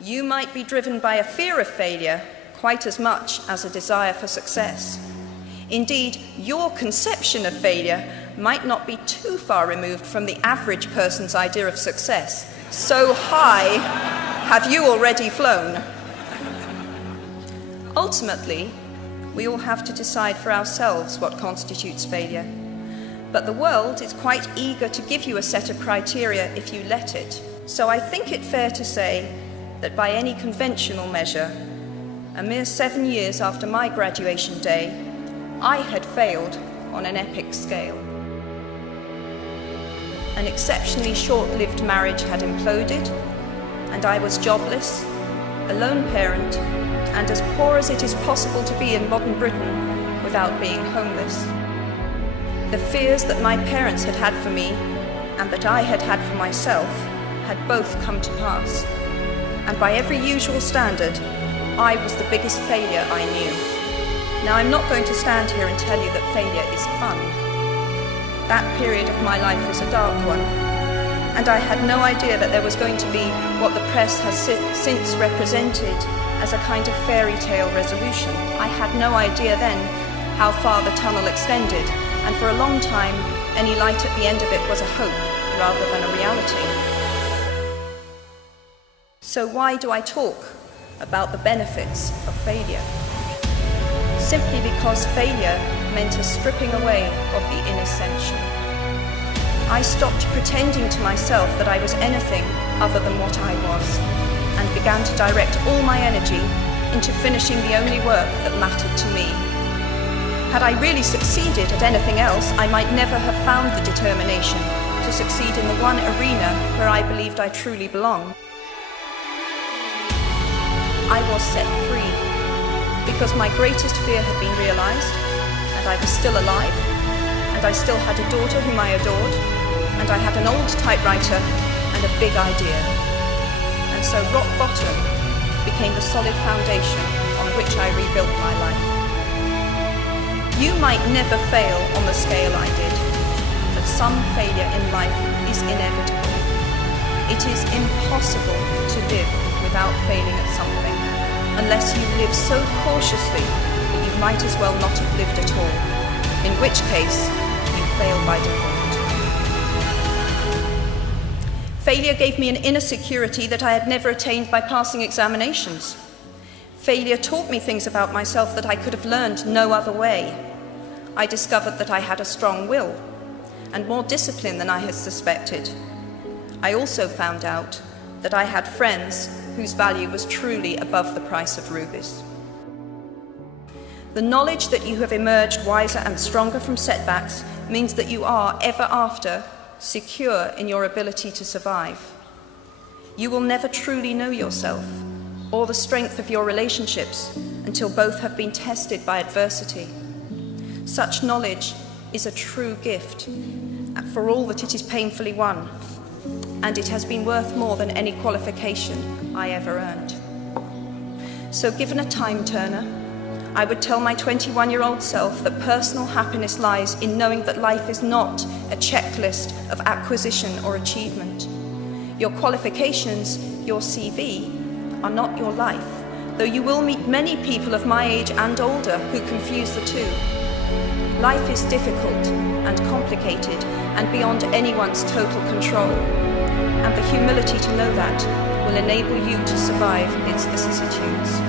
you might be driven by a fear of failure quite as much as a desire for success. Indeed, your conception of failure might not be too far removed from the average person's idea of success. So high have you already flown. Ultimately, we all have to decide for ourselves what constitutes failure. But the world is quite eager to give you a set of criteria if you let it. So I think it fair to say that by any conventional measure, a mere 7 years after my graduation day, I had failed on an epic scale. An exceptionally short-lived marriage had imploded, and I was jobless, a lone parent, and as poor as it is possible to be in modern Britain without being homeless. The fears that my parents had had for me and that I had had for myself had both come to pass. And by every usual standard, I was the biggest failure I knew. Now, I'm not going to stand here and tell you that failure is fun. That period of my life was a dark one, and I had no idea that there was going to be what the press has since represented as a kind of fairy tale resolution. I had no idea then how far the tunnel extended, and for a long time, any light at the end of it was a hope rather than a reality. So why do I talk about the benefits of failure? Simply because failure meant a stripping away of the inessential. I stopped pretending to myself that I was anything other than what I was, and began to direct all my energy into finishing the only work that mattered to me. Had I really succeeded at anything else, I might never have found the determination to succeed in the one arena where I believed I truly belonged. I was set free because my greatest fear had been realized, and I was still alive, and I still had a daughter whom I adored, and I had an old typewriter and a big idea. And so rock bottom became the solid foundation on which I rebuilt my life. You might never fail on the scale I did, but some failure in life is inevitable. It is impossible to live without failing at something, unless you live so cautiously that you might as well not have lived at all, in which case you fail by default. Failure gave me an inner security that I had never attained by passing examinations. Failure taught me things about myself that I could have learned no other way. I discovered that I had a strong will, and more discipline than I had suspected. I also found out that I had friends whose value was truly above the price of rubies. The knowledge that you have emerged wiser and stronger from setbacks means that you are, ever after, secure in your ability to survive. You will never truly know yourself or the strength of your relationships until both have been tested by adversity. Such knowledge is a true gift, for all that it is painfully won, and it has been worth more than any qualification I ever earned. So given a time turner, I would tell my 21-year-old self that personal happiness lies in knowing that life is not a checklist of acquisition or achievement. Your qualifications, your CV, are not your life, though you will meet many people of my age and older who confuse the two. Life is difficult and complicated and beyond anyone's total control, and the humility to know that will enable you to survive its vicissitudes.